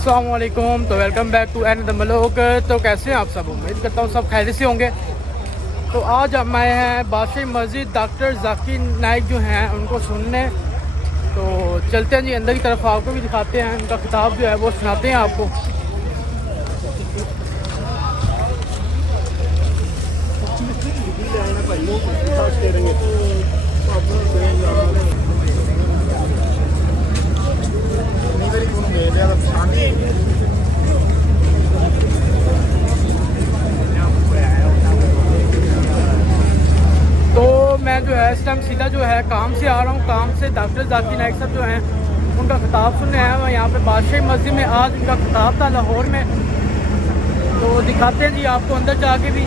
अस्सलाम वालेकुम। तो वेलकम बैक टू एन द मलोक। तो कैसे हैं आप सब? उम्मीद करता हूँ सब खैरियत से होंगे। तो आज हम आए हैं बादशाही मस्जिद डॉक्टर जाकिर नाइक जो हैं उनको सुनने। तो चलते हैं जी अंदर की तरफ, आपको भी दिखाते हैं, उनका खिताब जो है वो सुनाते हैं आपको। तो मैं जो है इस टाइम सीधा जो है काम से आ रहा हूँ। काम से डॉक्टर जाकिर नाइक साहब जो हैं उनका खिताब सुनने आया हूँ यहाँ पे बादशाही मस्जिद में। आज उनका खिताब था लाहौर में, तो दिखाते हैं जी आपको अंदर जाके भी।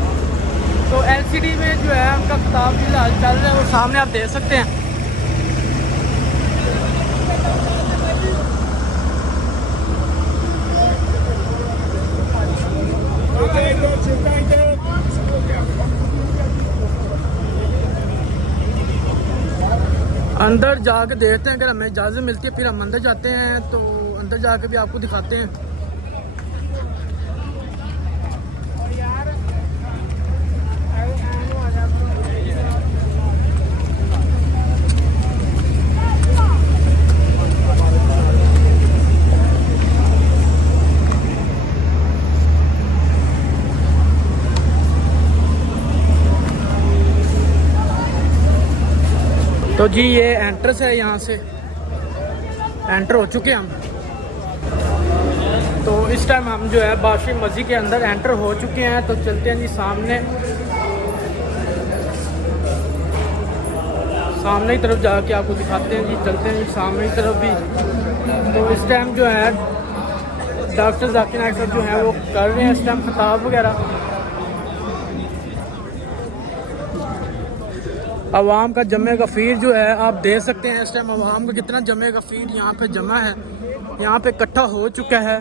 तो एलसीडी में जो है उनका खिताब फिलहाल चल रहा है, वो सामने आप देख सकते हैं। अंदर जाके देखते हैं, अगर हमें इजाज़त मिलती है फिर हम अंदर जाते हैं। तो अंदर जाके भी आपको दिखाते हैं। तो जी ये एंट्रेंस है, यहाँ से एंटर हो चुके हैं हम। तो इस टाइम हम जो है बादशाही मस्जिद के अंदर एंटर हो चुके हैं। तो चलते हैं जी सामने की तरफ जाके आपको दिखाते हैं जी। चलते हैं जी सामने की तरफ भी। तो इस टाइम जो है डॉक्टर जाकिर नाइक साहब जो हैं वो कर रहे हैं इस टाइम खिताब वगैरह। अवाम का जमे गफ़ीर जो है आप देख सकते हैं इस टाइम अवाम का कितना जमे गफ़ीर यहाँ पे जमा है, यहाँ पे इकट्ठा हो चुका है।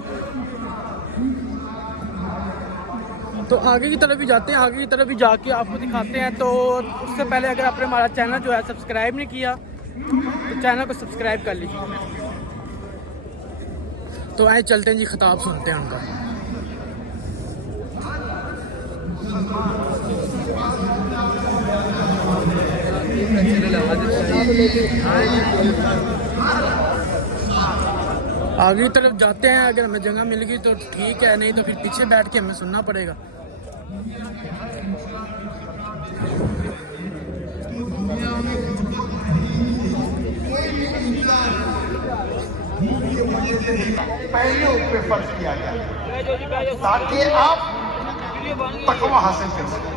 तो आगे की तरफ भी जाते हैं, आगे की तरफ भी जाके आपको दिखाते हैं। तो उससे पहले अगर आपने हमारा चैनल जो है सब्सक्राइब नहीं किया तो चैनल को सब्सक्राइब कर लीजिए। तो आए चलते हैं जी खिताब सुनते हैं उनका। आगे की तरफ जाते हैं, अगर हमें जगह मिल गई तो ठीक है, नहीं तो फिर पीछे बैठ के हमें सुनना पड़ेगा। पहले पे फर्ज किया गया ताकि आप तकवा हासिल कर सकें।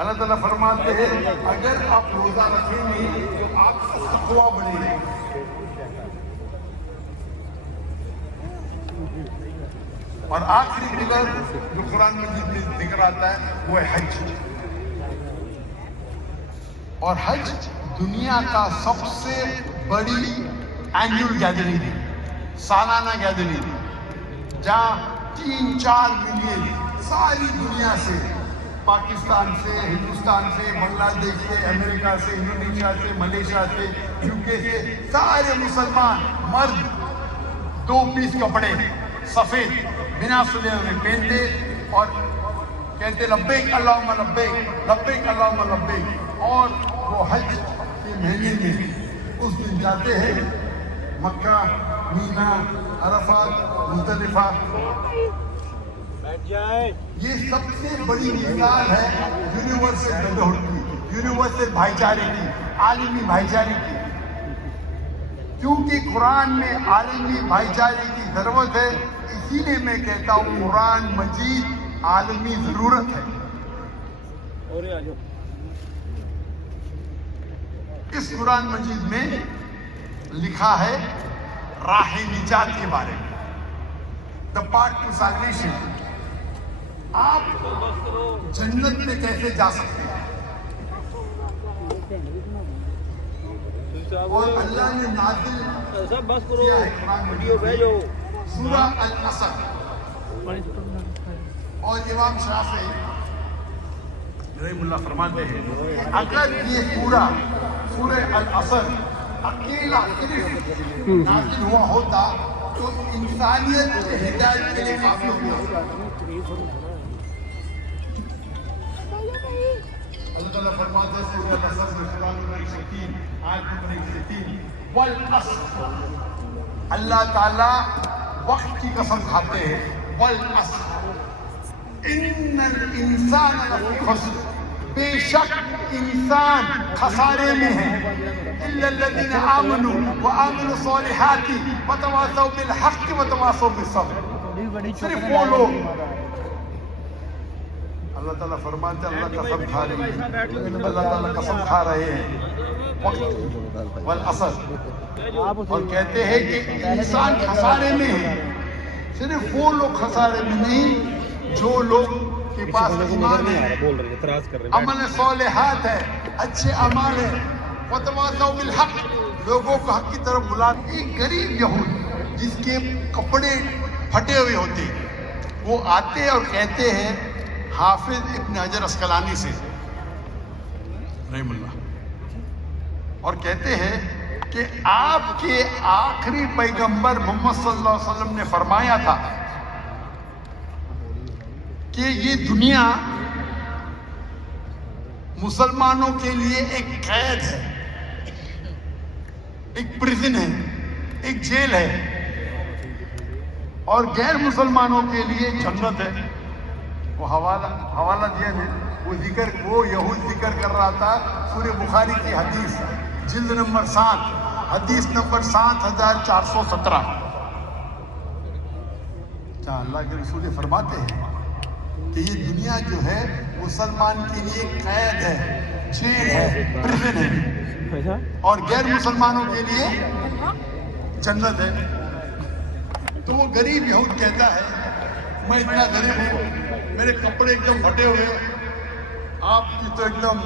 अल्लाह ताला फरमाते हैं अगर आप रोजा रखेंगे तो आपका तकवा बढ़ेगा। और आखिरी फिगर जो कुरान मजीद में जिक्र आता है वो है हज। और हज दुनिया का सबसे बड़ी एनुअल गैदरिंग है, सालाना गैदरिंग है, जहाँ 3-4 मिलियन सारी दुनिया से, पाकिस्तान से, हिंदुस्तान से, बांग्लादेश से, अमेरिका से, इंडोनेशिया से, मलेशिया से, यूके से सारे मुसलमान मर्द 2 पीस कपड़े सफेद बिना सुने हुए पहनते और कहते लब्बैक अल्लाहुम्मा लब्बैक, लब्बैक अल्लाहुम्मा लब्बैक। और वो हज के महीने में उस दिन जाते हैं मक्का, मीना, अरफात, मुज़दलिफा। ये सबसे बड़ी मिसाल है यूनिवर्सल ब्रदरहुड की, यूनिवर्सल भाईचारे की, आलमी भाईचारे की। क्योंकि कुरान में आलमी भाईचारे की जरूरत है, इसीलिए मैं कहता हूँ कुरान मजीद आलमी जरूरत है। इस कुरान मजीद में लिखा है राह निजात के बारे में, द पाथ टू सैल्वेशन। आप जन्नत में कैसे जा सकते हैं? और अल्लाह ने नाज़िल किया है कुरान मजीद में सूरह अल असर। और इमाम शाफी रहमतुल्लाह फरमाते हैं अगर ये पूरा सूरह अल असर अकेला नाज़िल हुआ होता تو انسانیت کے ہدایت کے لیے کافی ہو گیا. اللہ تعالیٰ فرماتا ہے سورہ العصر میں قرآن نمبر 103 آیت نمبر 103 والعصر. اللہ تعالیٰ وقت کی قسم کھاتے ہیں. والعصر ان الانسان لفی خسر. بے شک انسان خسارے میں ہے. الا الذین آمنوا وعملوا الصالحات وتواصوا بالحق وتواصوا بالصبر. صرف وہ لوگ. اللہ تعالیٰ فرماتے ہیں اللہ قسم کھا رہے ہیں. اللہ تعالیٰ قسم کھا رہے ہیں وقت والعصر اور کہتے ہیں کہ انسان خسارے میں ہے. صرف وہ لوگ خسارے میں نہیں جو لوگ کے پاس ایمان ہے, عمل صالحات ہے, اچھے اعمال ہے, وتواصوا بالحق, لوگوں کو حق کی طرف بلاتے. ایک غریب یہود جس کے کپڑے پھٹے ہوئے ہوتے وہ آتے اور کہتے ہیں حافظ ابن حجر اسقلانی سے رحم اللہ, اور کہتے ہیں کہ آپ کے آخری پیغمبر محمد صلی اللہ علیہ وسلم نے فرمایا تھا کہ یہ دنیا مسلمانوں کے لیے ایک قید ہے, ایک پریزن ہے, ایک جیل ہے, اور غیر مسلمانوں کے لیے جنت ہے. وہ حوالہ دیا نے وہ یہود ذکر کر رہا تھا سورہ بخاری کی حدیث جلد نمبر 7 حدیث نمبر 7417. اللہ کے رسول فرماتے ہیں کہ یہ دنیا جو ہے مسلمان کے لیے قید ہے, جیل ہے, پریزن ہے, اور غیر مسلمانوں کے لیے جنت ہے. تو وہ غریب یہود کہتا ہے میں اتنا غریب ہوں, میرے کپڑے ایک دم پھٹے ہوئے, آپ کی تو ایک دم.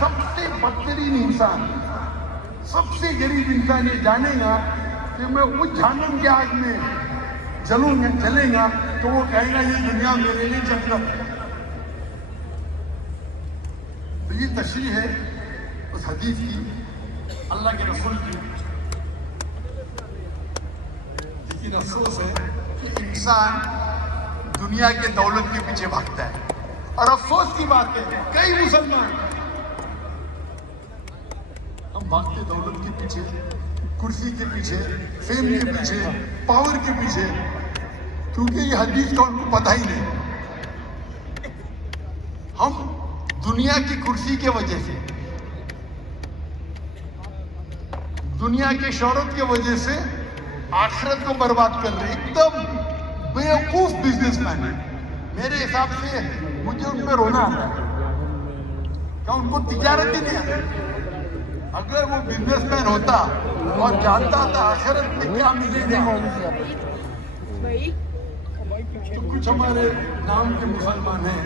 سب سے بدترین انسان, سب سے غریب انسان یہ جانے گا کہ میں اس جہنم کی آگ میں جلیں گا تو وہ کہے گا یہ دنیا میرے لیے جنت ہے. تو یہ تشریح ہے اس حدیث کی, اللہ کے رسول کی. لیکن افسوس ہے کہ انسان دنیا کے دولت کے پیچھے بھاگتا ہے, اور افسوس کی بات ہے کئی مسلمان ہم بھاگتے دولت کے پیچھے, کرسی کے پیچھے, فیم کے پیچھے, پاور کے پیچھے, کیونکہ یہ حدیث کا ان کو پتہ ہی نہیں. ہم دنیا کی کرسی کے وجہ سے, دنیا کے شہرت کے وجہ سے آخرت کو برباد کر رہے. ایک دم بیوقوف بزنس مین ہے. میرے حساب سے مجھے ان پہ رونا آتا ہے کہ ان کو تجارت ہی نہیں آتی. اگر وہ بزنس مین ہوتا اور جانتا تھا آخرت میں کیا ملے گا, تو کچھ ہمارے نام کے مسلمان ہیں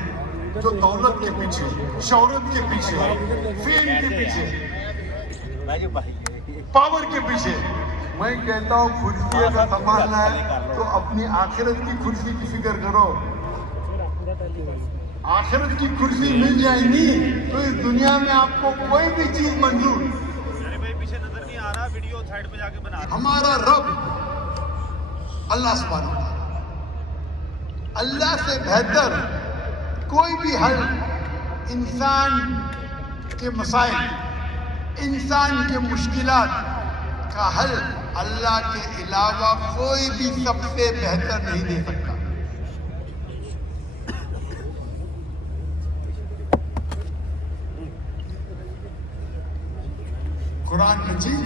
جو دولت کے پیچھے, شہرت کے پیچھے, فیم کے پیچھے, پاور کے پیچھے. میں کہتا ہوں کرسی کا سنبھالنا ہے تو اپنی آخرت کی کرسی کی فکر کرو. آخرت کی کرسی مل جائے گی تو اس دنیا میں آپ کو کوئی بھی چیز منظور. پیچھے نظر نہیں آ رہا, ویڈیو سائڈ پہ جا کے بنا. ہمارا رب اللہ سبحانہ و تعالیٰ, اللہ سے بہتر کوئی بھی حل انسان کے مسائل, انسان کے مشکلات کا حل اللہ کے علاوہ کوئی بھی سب سے بہتر نہیں دے سکتا. قرآن مجید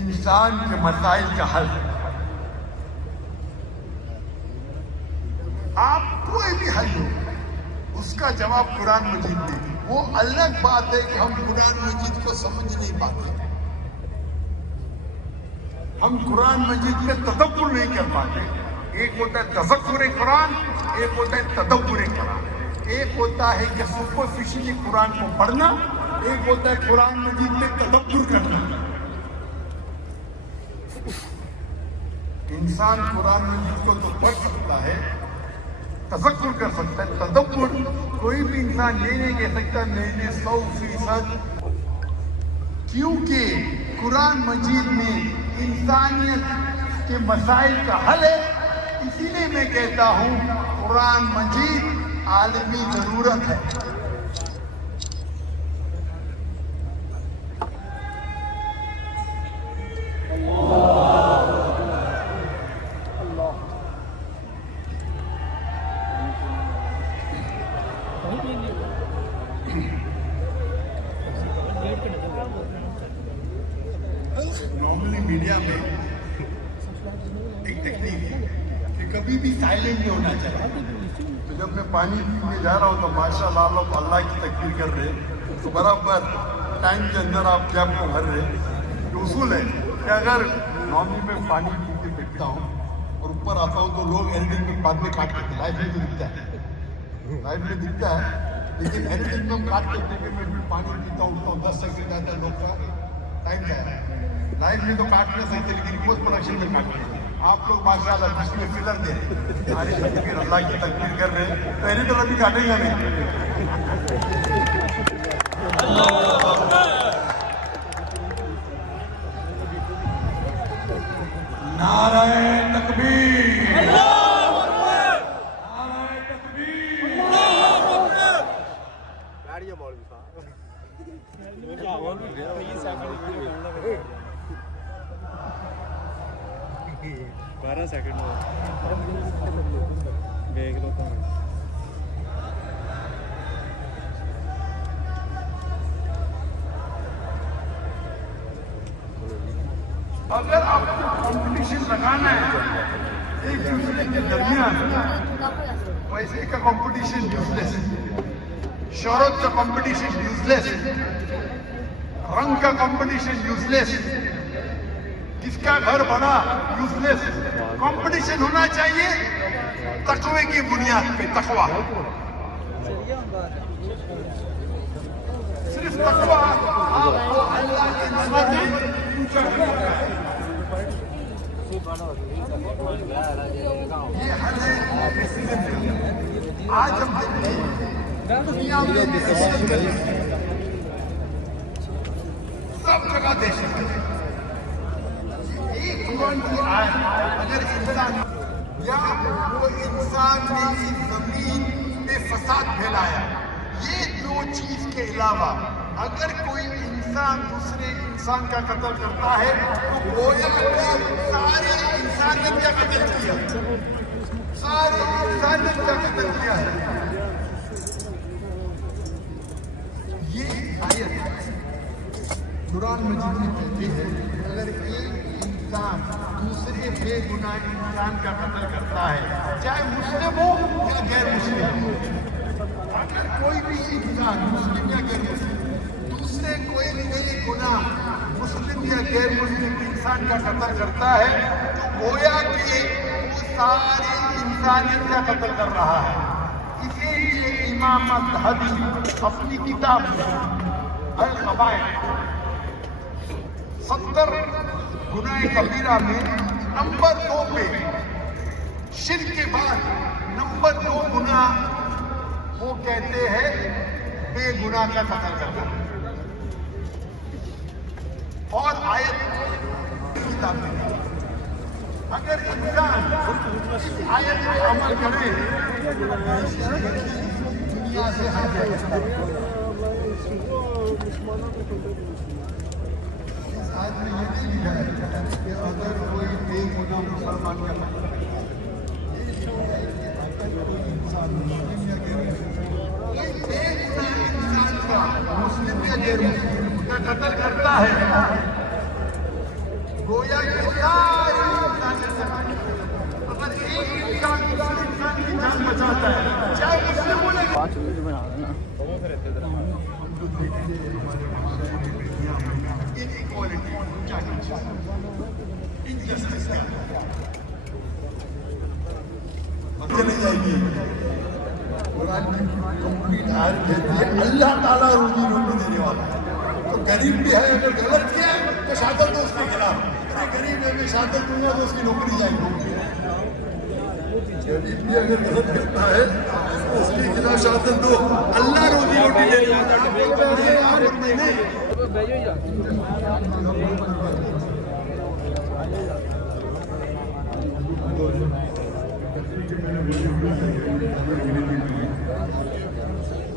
انسان کے مسائل کا حل ہے. آپ کوئی بھی حل ہو اس کا جواب قرآن مجید میں. وہ الگ بات ہے کہ ہم قرآن مجید کو سمجھ نہیں پاتے, ہم قرآن مجید میں تدبر نہیں کر پاتے. ایک ہوتا ہے تذکر قرآن, ایک ہوتا ہے تدبر قرآن. ایک ہوتا ہے کہ سپرفیشلی قرآن کو پڑھنا, ایک ہوتا ہے قرآن مجید میں تدبر کرنا. انسان قرآن مجید کو تو پڑھ سکتا ہے, تذکر کر سکتا ہے, تدبر کوئی بھی انسان یہ نہیں کہہ سکتا میں نے 100%, کیونکہ قرآن مجید میں इंसानियत के मसाइल का हल है। इसीलिए मैं कहता हूँ कुरान मजीद आलमी जरूरत है। नॉर्मली मीडिया में एक टेक्निक है कि कभी भी साइलेंट नहीं होना चाहिए। तो जब मैं पानी पीने जा रहा हूँ तो माशाल्लाह लोग अल्लाह की तकबीर कर रहे हैं, तो बराबर टाइम के अंदर आप गैप को भर रहे हैं। तो उसूल है कि अगर नॉर्मली मैं पानी पी के बैठता हूँ और ऊपर आता हूँ तो लोग एडिटिंग में बाद में काट करते हैं, लाइव में तो दिखता है, लाइव में दिखता है, लेकिन एडिटिंग में हम काट करते हैं। मैं पानी पीता हूँ, उठता हूँ, 10 सेकंड जाता है, लोग का टाइम जा रहा है। लाइव में तो काट नहीं सकते, लेकिन पोस्ट प्रोडक्शन में काटते हैं। आप लोग माशाल्लाह जिसमें फिलर दे रहे हैं, सारी तकबीर अल्लाह की तकबीर कर रहे हैं, तो एडिटर अभी काटेगा नहीं। नारे तकबीर, नारे तकबीर। 12 सेकंड देख लो तुम। अगर आपको कंपटीशन लगाना है एक दूसरे के दरमियान, पैसे का कंपटीशन यूजलेस है, शोहरत का कंपटीशन यूजलेस है, रंग का कंपटीशन यूजलेस है, किसका घर बना यूजलेस है। कंपटीशन होना चाहिए तकवे की बुनियाद पे, तकवा, सिर्फ तकवा आपको अल्लाह के नज़र में ऊंचा करता है। ये हल है। आज हम देखते हैं दुनिया में सब जगह दहशत है। एक कौन की आय अगर इंसान या वो इंसान ने इस जमीन पे फसाद फैलाया, ये दो चीज के अलावा अगर कोई इंसान दूसरे इंसान का कत्ल करता है तो गोया कि सारे इंसानियत का कत्ल किया, सारे इंसानियत का कत्ल किया है। ये आयत कुरान मजीद में कहती है अगर एक इंसान दूसरे बेगुनाह इंसान का कत्ल करता है, चाहे मुस्लिम हो या गैर मुस्लिम हो, अगर कोई भी इंसान मुस्लिम या गैर मुस्लिम दूसरे कोई बेगुनाह मुस्लिम या गैर मुस्लिम इंसान का कत्ल करता है तो गोया कि वो सारी इंसानियत का कत्ल कर रहा है। इसीलिए इमाम अज़हबी अपनी किताब अल-कबाइर 70 गुनाह कबीरा में नंबर 2 पे शिर्क के बाद नंबर 2 गुनाह वो कहते हैं बेगुनाह का कत्ल करना। और आयत किताब में अगर इंसान इस आयत पे अमल करे दुनिया से हट जाएगा। इस आयत में ये नहीं लिखा है कि अगर कोई बेगुनाह मुसलमान का मुस्लिम या गैर मुस्लिम का कत्ल करता है, गोया कि सारी इंसानियत, अगर एक इंसान दूसरे इंसान की जान बचाता है, चाहे मुस्लिम हो या इनइक्वालिटी, इनजस्टिस चली जाएगी। कुरान की कंप्लीट आयत कहती है अल्लाह ताला रोजी रोटी देने वाला है। तो गरीब भी है, अगर गलत किया तो शहादत दो उसके खिलाफ, अरे गरीब है मैं शहादत दूंगा तो उसकी नौकरी जाएगी। गरीब भी अगर गलत करता है तो उसके खिलाफ शहादत दो, अल्लाह रोजी रोटी देने वाला है।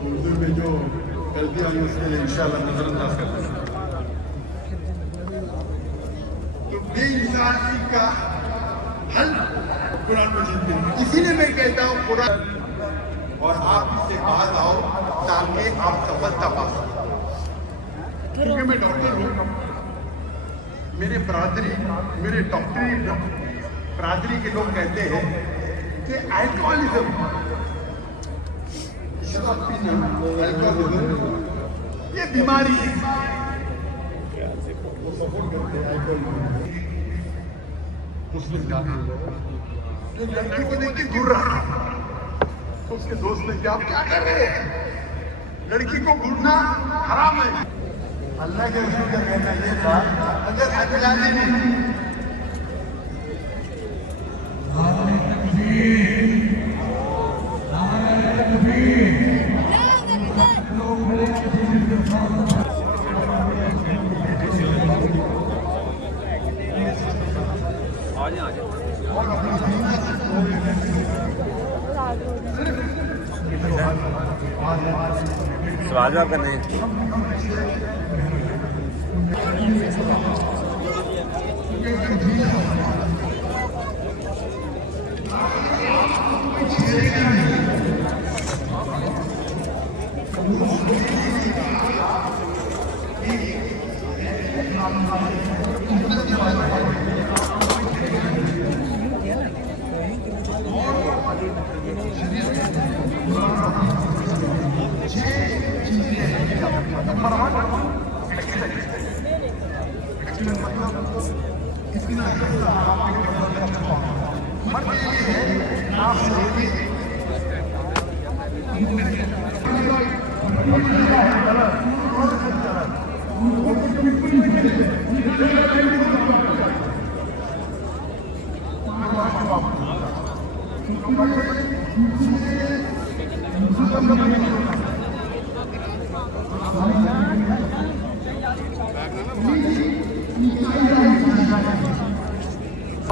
اردو میں جو غلطی آئی اس میں انشاءاللہ نظر انداز کر دیں. تو بے انصافی کا حل قرآن مجید میں ہے. اسی لیے میں کہتا ہوں قرآن اور آپ اس سے باہر آؤ تاکہ آپ سفلتا پا سکیں. کیونکہ میں ڈاکٹر ہوں. میرے برادری میرے ڈاکٹری برادری کے لوگ کہتے ہیں کہ الکوہولزم شراب پینا الکوہولزم یہ بیماری ہے. مسلم جو لڑکی کو دیکھ کے گر رہا اس کے دوست نے کیا آپ کیا کر رہے ہیں؟ لڑکی کو گھرنا حرام ہے. اللہ کے رسول کا کہنا یہ تھا اگر اجازت نہیں سوال جواب کرنے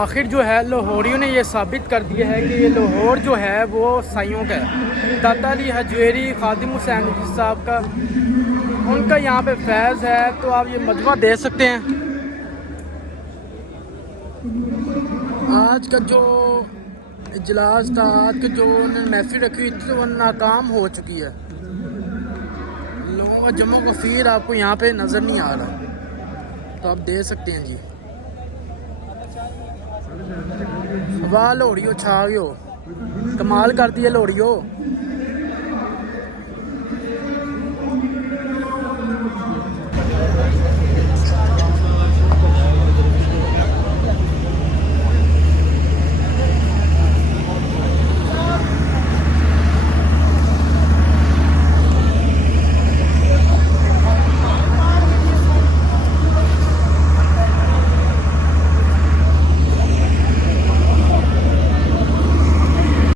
آخر جو ہے لاہوریوں نے یہ ثابت کر دیا ہے کہ یہ لاہور جو ہے وہ سائیوں کا ہے. داتا علی حجویری خادم حسین صاحب کا ان کا یہاں پہ فیض ہے. تو آپ یہ مجمع دے سکتے ہیں. آج کا جو اجلاس تھا آج کا جو انہوں نے محفل رکھی ہوئی تھی وہ ناکام ہو چکی ہے. لوگوں کا جمع کثیر آپ کو یہاں پہ نظر نہیں آ رہا تو آپ دے سکتے ہیں. جی واہ لوڑیو چھا گیو کمال کر دی ہے لوڑیو.